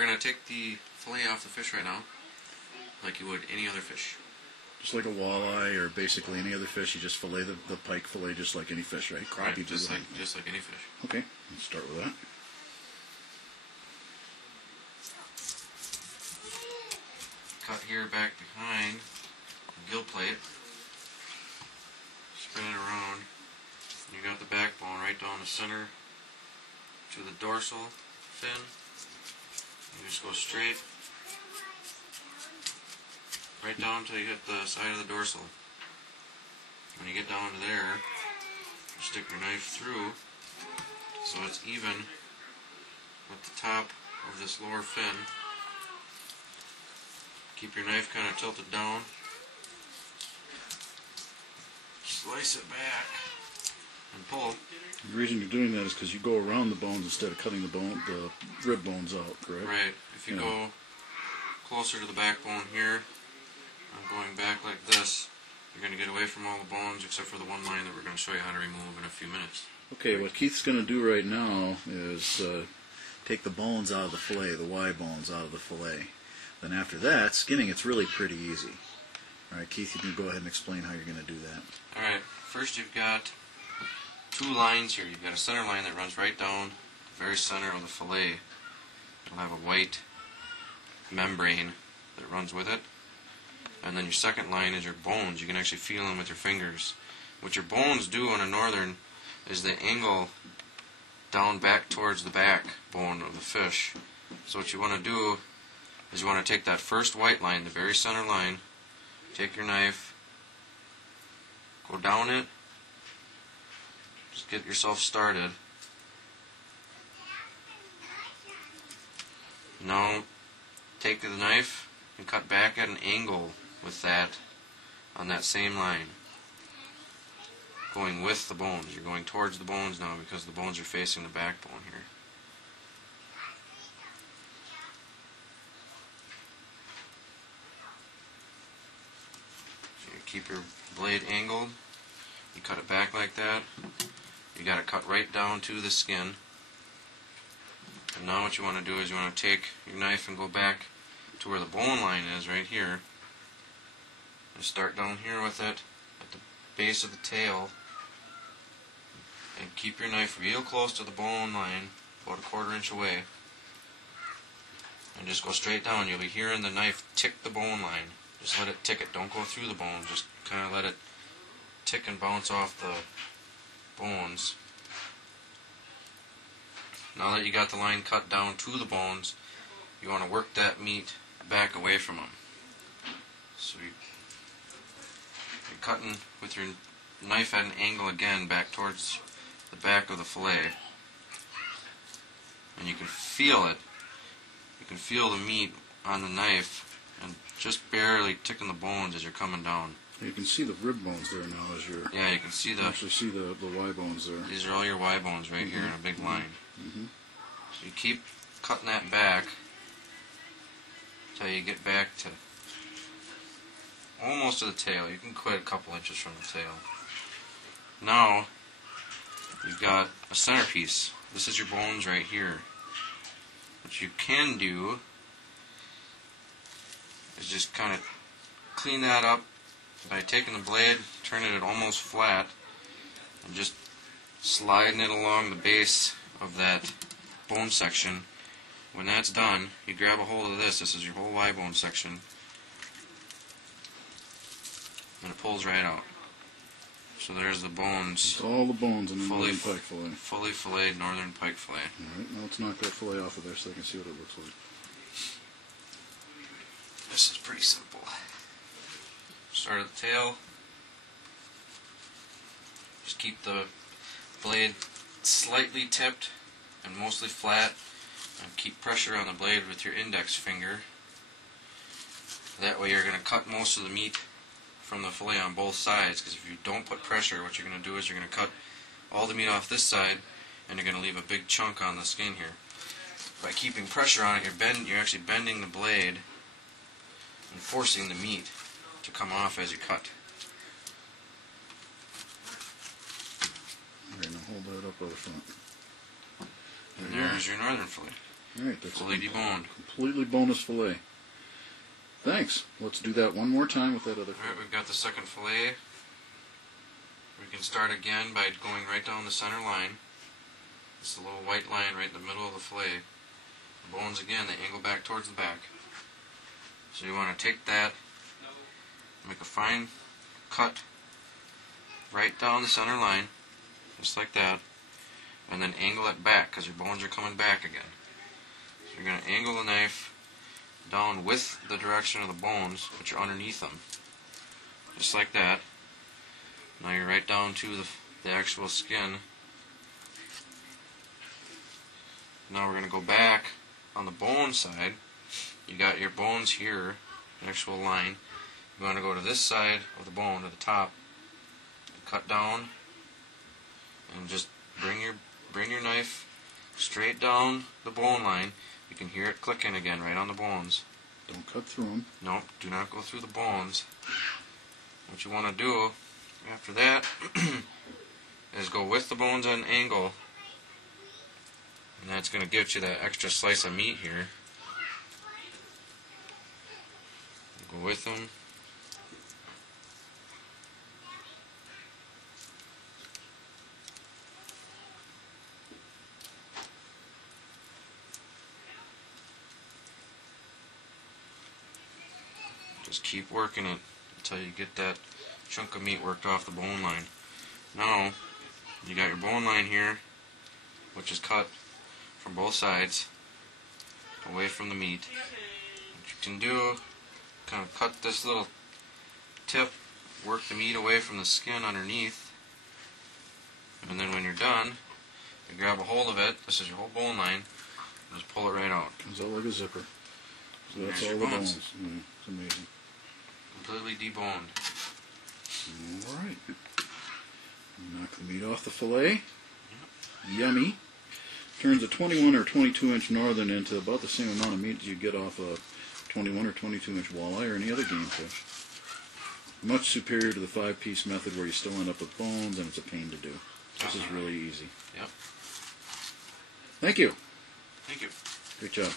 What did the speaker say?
We're going to take the fillet off the fish right now, like you would any other fish. Just like a walleye or basically any other fish, you just fillet the pike fillet just like any fish, right? Right, just like any fish. Okay, let's start with that. Cut here back behind the gill plate. Spin it around. You got the backbone right down the center to the dorsal fin. You just go straight right down until you hit the side of the dorsal. When you get down to there, you stick your knife through so it's even with the top of this lower fin. Keep your knife kind of tilted down. Slice it back and pull. The reason you're doing that is because you go around the bones instead of cutting the rib bones out, correct? Right. If you go closer to the backbone here, I'm going back like this, you're going to get away from all the bones except for the one line that we're going to show you how to remove in a few minutes. Okay, what Keith's going to do right now is take the bones out of the fillet, the Y bones out of the fillet. Then after that, skinning it's really pretty easy. Alright, Keith, you can go ahead and explain how you're going to do that. Alright, first you've got two lines here. You've got a center line that runs right down the very center of the fillet. It'll have a white membrane that runs with it. And then your second line is your bones. You can actually feel them with your fingers. What your bones do on a northern is they angle down back towards the backbone of the fish. So what you want to do is you want to take that first white line, the very center line, take your knife, go down it, just get yourself started. Now take the knife and cut back at an angle with that on that same line, going with the bones. You're going towards the bones now because the bones are facing the backbone here. So you keep your blade angled, you cut it back like that, you got to cut right down to the skin. And now what you want to do is you want to take your knife and go back to where the bone line is right here. And start down here with it at the base of the tail. And keep your knife real close to the bone line, about a 1/4 inch away. And just go straight down. You'll be hearing the knife tick the bone line. Just let it tick it. Don't go through the bone. Just kind of let it tick and bounce off the bones. Now that you got the line cut down to the bones, you want to work that meat back away from them. So you're cutting with your knife at an angle again back towards the back of the fillet. And you can feel it. You can feel the meat on the knife and just barely ticking the bones as you're coming down. You can see the rib bones there now as you're... Yeah, you can see the... actually see the Y bones there. These are all your Y bones right here in a big line. Mm-hmm. So you keep cutting that back until you get back to almost to the tail. You can quit a couple inches from the tail. Now you've got a centerpiece. This is your bones right here. What you can do is just kind of clean that up by taking the blade, turning it almost flat, and just sliding it along the base of that bone section. When that's done, you grab a hold of this. This is your whole Y bone section, and it pulls right out. So there's the bones. It's all the bones in the Northern Pike Flllet. Fully filleted Northern Pike Flllet. Alright, now let's knock that fillet off of there so I can see what it looks like. This is pretty simple. Start at the tail. Just keep the blade slightly tipped and mostly flat, and keep pressure on the blade with your index finger. That way you're going to cut most of the meat from the fillet on both sides, because if you don't put pressure, what you're going to do is you're going to cut all the meat off this side and you're going to leave a big chunk on the skin here. By keeping pressure on it, you're actually bending the blade and forcing the meat to come off as you cut. Alright, now hold that up over front. And there's your Northern fillet. All right, that's fully deboned. Completely boneless fillet. Thanks. Let's do that one more time with that other Alright, we've got the second fillet. We can start again by going right down the center line. It's the little white line right in the middle of the fillet. The bones again, they angle back towards the back. So you want to take that, make a fine cut right down the center line, just like that, and then angle it back because your bones are coming back again. So you're going to angle the knife down with the direction of the bones, but you're underneath them. Just like that. Now you're right down to the actual skin. Now we're going to go back on the bone side. You got your bones here, the actual line. You want to go to this side of the bone, to the top, and cut down, and just bring your knife straight down the bone line. You can hear it clicking again right on the bones. Don't cut through them. Nope, do not go through the bones. What you want to do after that is go with the bones at an angle, and that's going to get you that extra slice of meat here. Go with them. Just keep working it until you get that chunk of meat worked off the bone line. Now, you got your bone line here, which is cut from both sides, away from the meat. What you can do, kind of cut this little tip, work the meat away from the skin underneath, and then when you're done, you grab a hold of it, this is your whole bone line, and just pull it right out. Comes out like a zipper. So that's There's all your the bones. bones. It's amazing. Completely deboned. Alright. Knock the meat off the fillet. Yummy. Turns a 21 or 22 inch Northern into about the same amount of meat as you get off a 21 or 22 inch walleye or any other game fish. Much superior to the 5-piece method where you still end up with bones and it's a pain to do. This is really easy. Yep. Thank you. Thank you. Great job.